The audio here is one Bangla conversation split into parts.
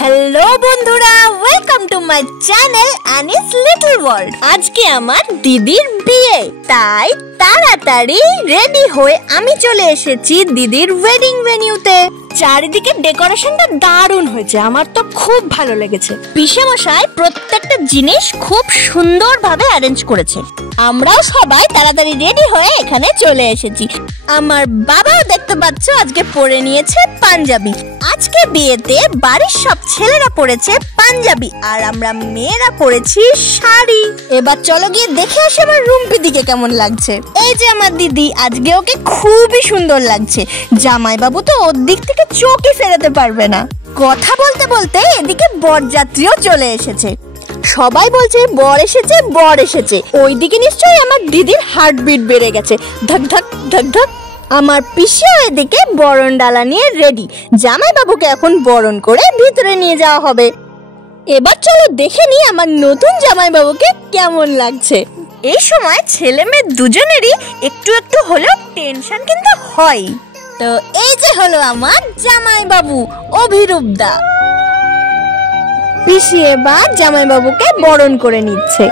হ্যালো বন্ধুরা, welcome to my channel anise little world. আজকে আমার দিদির বিয়ে, তাই তাড়াতাড়ি রেডি হয়ে আমি চলে এসেছি দিদির ওয়েডিং ভেন্যুতে। চারিদিকে ডেকোরেশনটা দারুণ হয়েছে, আমার তো খুব ভালো লেগেছে। পিসেমশাই প্রত্যেকটা জিনিস খুব সুন্দরভাবে অ্যারেঞ্জ করেছে। আমরাও সবাই তাড়াতাড়ি রেডি হয়ে এখানে চলে এসেছি। আমার বাবাও দেখতে পাচ্ছ আজকে পরে নিয়েছে পাঞ্জাবি। আজকে বিয়েতে বাড়ির সব ছেলেরা পরেছে পাঞ্জাবি আর আমরা মেয়েরা পরেছি শাড়ি। এবার চলো গিয়ে দেখে আসি আমার রুম্পিদিকে কেমন লাগছে। এই যে আমার দিদি, আজকে ওকে খুবই সুন্দর লাগছে। জামাইবাবু তো ওর দিক থেকে চোখই ফেরাতে পারবে না। কথা বলতে বলতে এদিকে বরযাত্রীও চলে এসেছে। সবাই বলছে বর এসেছে, বর এসেছে। ওইদিকে নিশ্চয়ই আমার দিদির হার্টবিট বেড়ে গেছে, ধক ধক ধক ধক। আমার পিসিও এদিকে বরণ ডালা নিয়ে রেডি। জামাইবাবুকে এখন বরণ করে ভিতরে নিয়ে যাওয়া হবে। এবার চলো দেখে নিই আমার নতুন জামাইবাবুকে কেমন লাগছে। এই সময় ছেলে মেয়ে দুজনেরই একটু একটু হলেও টেনশন কিন্তু হয়। তো এই যে হলো আমার জামাইবাবু অভিরূপ দা। পিসি এবার জামাইবাবুকে বরণ করে নিচ্ছে।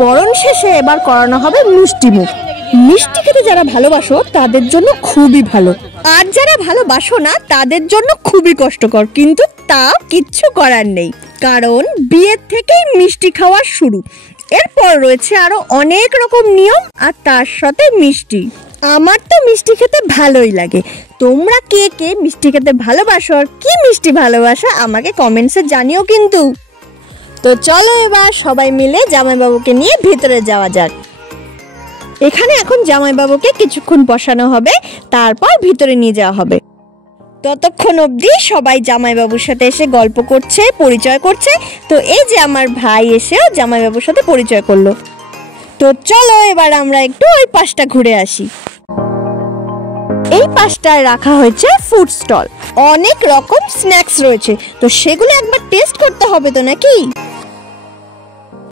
বরণ শেষে এবার করানো হবে মিষ্টি মুখ। মিষ্টি খেতে যারা ভালোবাসো তাদের জন্য খুবই ভালো, আর যারা ভালোবাসো না তাদের জন্য খুবই কষ্টকর, কিন্তু তাও কিচ্ছু করার নেই, কারণ বিয়ের থেকেই মিষ্টি খাওয়া শুরু। এরপর রয়েছে আরো অনেক রকম নিয়ম আর তার সাথে মিষ্টি। আমার তো মিষ্টি খেতে ভালোই লাগে। তোমরা কে কে মিষ্টি খেতে ভালোবাসো আর কি মিষ্টি ভালোবাসো আমাকে কমেন্টসে জানিও কিন্তু। তো চলো এবার সবাই মিলে জামাইবাবুকে নিয়ে ভিতরে যাওয়া যাক। এখানে এখন জামাইবাবুকে কিছুক্ষণ বসানো হবে, তারপর ভিতরে নিয়ে যাওয়া হবে। ততক্ষণ অবধি সবাই জামাইবাবুর সাথে এসে গল্প করছে, পরিচয় করছে। তো এই যে আমার ভাই এসেও জামাইবাবুর সাথে পরিচয় করলো। তো চলো এবার আমরা একটু ওই পাশটা ঘুরে আসি। এই পাশটায় রাখা হয়েছে ফুড স্টল, অনেক রকম স্ন্যাক্স রয়েছে, তো সেগুলো একবার টেস্ট করতে হবে তো নাকি।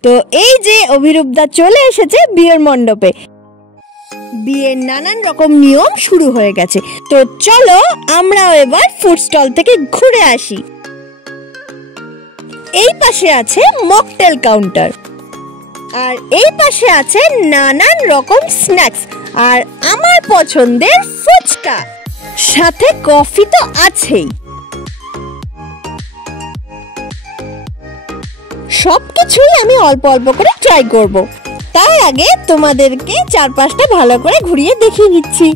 তো এই যে অভিরূপদা চলে এসেছে বিয়ের মণ্ডপে। বিয়ের নানান রকম নিয়ম শুরু হয়ে গেছে। তো চলো আমরাও এবার ফুড স্টল থেকে ঘুরে আসি। এই পাশে আছে মকটেল কাউন্টার, আর এই পাশে আছে নানান রকম স্ন্যাক্স আর আমার পছন্দের ফুচকা, সাথে কফি তো আছেই। সবকিছুই আমি অল্প অল্প করে ট্রাই করব। তার আগে তোমাদেরকে চারপাশটা ভালো করে ঘুরিয়ে দেখিয়ে দিচ্ছি।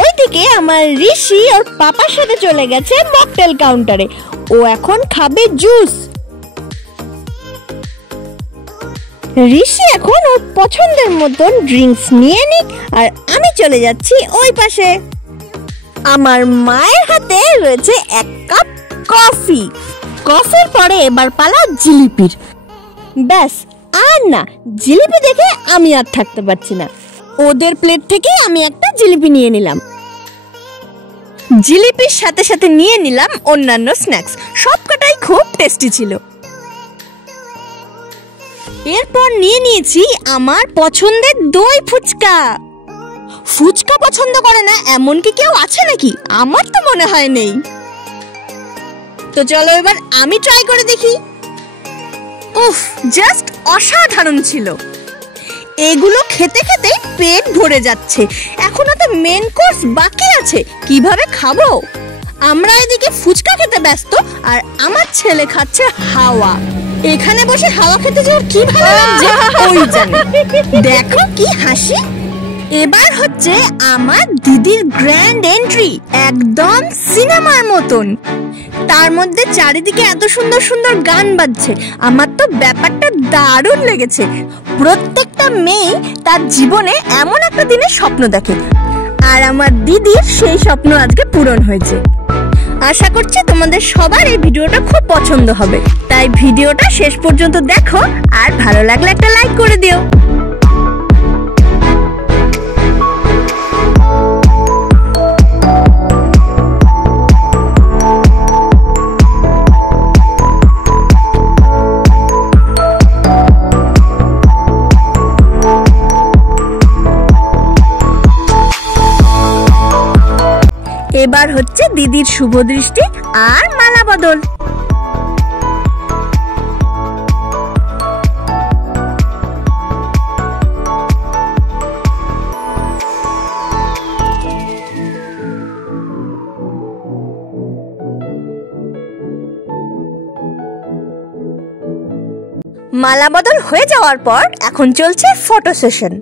ওইদিকে আমার ঋষি ওর পাপার সাথে চলে গেছে মকটেল কাউন্টারে। ও এখন খাবে জুস। ঋষি এখন ওর পছন্দের মতন ড্রিঙ্কস নিয়ে নিক, আর আমি চলে যাচ্ছি ওই পাশে। আমার মায়ের হাতে রয়েছে এক কাপ কফি। কফির পরে এবার পালা জিলিপির। ব্যাস, আর না, জিলিপি দেখে আমি আর থাকতে পারছি না। ওদের প্লেট থেকে আমি একটা জিলিপি নিয়ে নিলাম। জিলিপির সাথে সাথে নিয়ে নিলাম অন্যান্য স্ন্যাক্স, সবকটাই খুব টেস্টি ছিল। এরপর নিয়ে নিয়েছি আমার পছন্দের দই ফুচকা। ফুচকা পছন্দ করে না এমন কি কেউ আছে নাকি? আমার তো মনে হয় নেই। তো চলো এবার আমি ট্রাই করে দেখি। উফ, জাস্ট অসাধারণ ছিল। এগুলো খেতে খেতে পেট ভরে যাচ্ছে, এখনো তো মেন কোর্স বাকি আছে, কিভাবে খাবো? আমরা এদিকে ফুচকা খেতে ব্যস্ত, আর আমার ছেলে খাচ্ছে হাওয়া। এখানে বসে হাওয়া খেতে যাওয়ার কি ভালো লাগছে ওই জানে। দেখো কি হাসি। এবার হচ্ছে আমার দিদির গ্র্যান্ড এন্ট্রি, একদম সিনেমার মতন। তার মধ্যে চারিদিকে এত সুন্দর সুন্দর গান বাজছে, আমার তো ব্যাপারটা দারুণ লেগেছে। প্রত্যেকটা মেয়ে তার জীবনে এমন একটা দিনের স্বপ্ন দেখে, আর আমার দিদির সেই স্বপ্ন আজকে পূরণ হয়েছে। আশা করছি তোমাদের সবার এই ভিডিওটা খুব পছন্দ হবে, তাই ভিডিওটা শেষ পর্যন্ত দেখো, আর ভালো লাগলে একটা লাইক করে দিও। এবার হচ্ছে দিদির শুভ দৃষ্টি আর মালা বদল। মালা বদল হয়ে যাওয়ার পর এখন চলছে ফটো সেশন।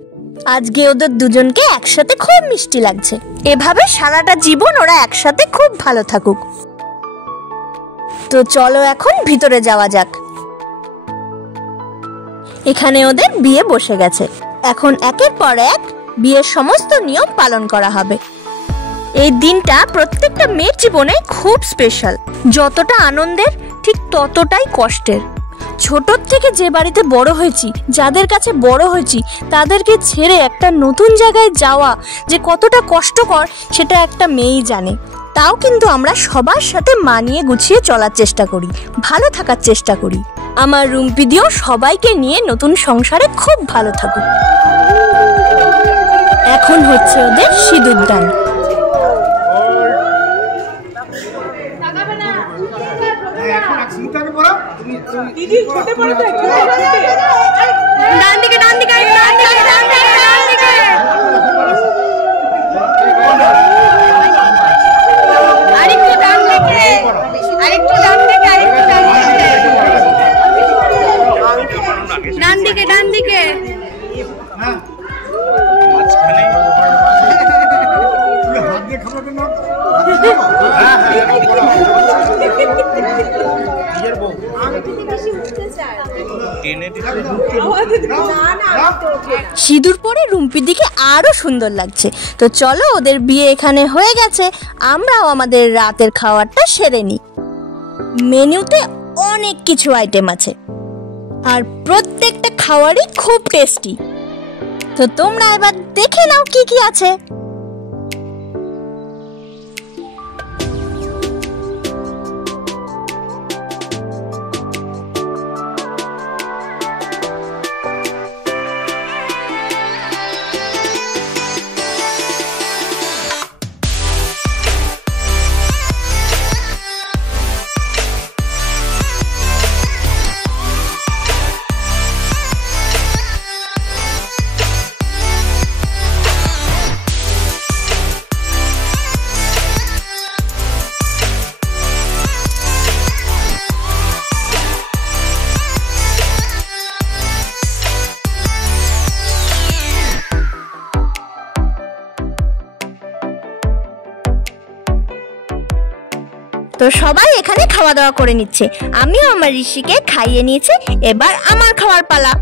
আজকে ওদের দুজনকে একসাথে খুব মিষ্টি লাগছে। এভাবে সারাটা জীবন ওরা একসাথে খুব ভালো থাকুক। তো চলো এখন ভিতরে যাওয়া যাক। এখানে ওদের বিয়ে বসে গেছে। এখন একের পর এক বিয়ের সমস্ত নিয়ম পালন করা হবে। এই দিনটা প্রত্যেকটা মেয়ের জীবনে খুব স্পেশাল। যতটা আনন্দের ঠিক ততটাই কষ্টের। ছোট থেকে যে বাড়িতে বড় হয়েছি, যাদের কাছে বড় হয়েছি, তাদেরকে ছেড়ে একটা নতুন জায়গায় যাওয়া যে কতটা কষ্টকর সেটা একটা মেয়েই জানে। তাও কিন্তু আমরা সবার সাথে মানিয়ে গুছিয়ে চলার চেষ্টা করি, ভালো থাকার চেষ্টা করি। আমার রুম্পিদিও সবাইকে নিয়ে নতুন সংসারে খুব ভালো থাকুক। এখন হচ্ছে ওদের সিঁদুর দান। ডান দিকে ডান দিকে ডান দিকে ডান দিকে ডান দিকে আরেকটু ডান দিকে আরেকটু ডান দিকে আরেকটু ডান দিকে ডান দিকে মাঝখানে হাত দিয়ে খাবে না। সিঁদুর পরে রুম্পির দিকে আরো সুন্দর লাগছে। তো চলো, ওদের বিয়ে এখানে হয়ে গেছে, আমরাও আমাদের রাতের খাবারটা সেরে নিই। মেনুতে অনেক কিছু আইটেম আছে আর প্রত্যেকটা খাবারই খুব টেস্টি। তো তোমরা এবার দেখে নাও কি কি আছে। তো সবাই এখানে খাওয়া দাওয়া করে নিচ্ছে। আমিও আমার ঋষিকে খাইয়ে নিয়েছি, এবার আমার খাওয়ার পালা।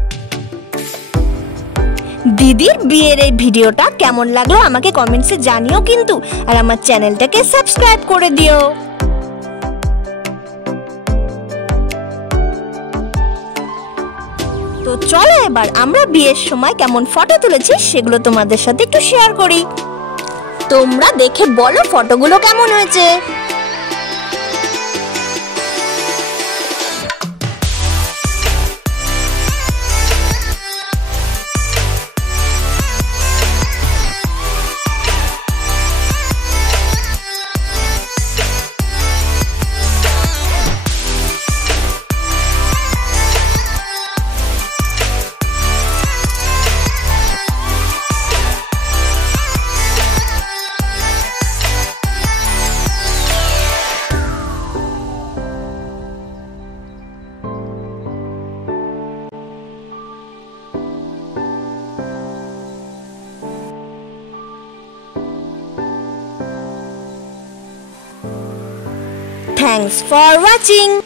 দিদির বিয়ের এই ভিডিওটা কেমন লাগলো আমাকে কমেন্টসে জানিও কিন্তু, আর আমার চ্যানেলটাকে সাবস্ক্রাইব করে দিও। তো চলো এবার আমরা বিয়ের সময় কেমন ফটো তুলেছি সেগুলো তোমাদের সাথে একটু শেয়ার করি। তোমরা দেখে বলো ফটোগুলো কেমন হয়েছে। Thanks for watching.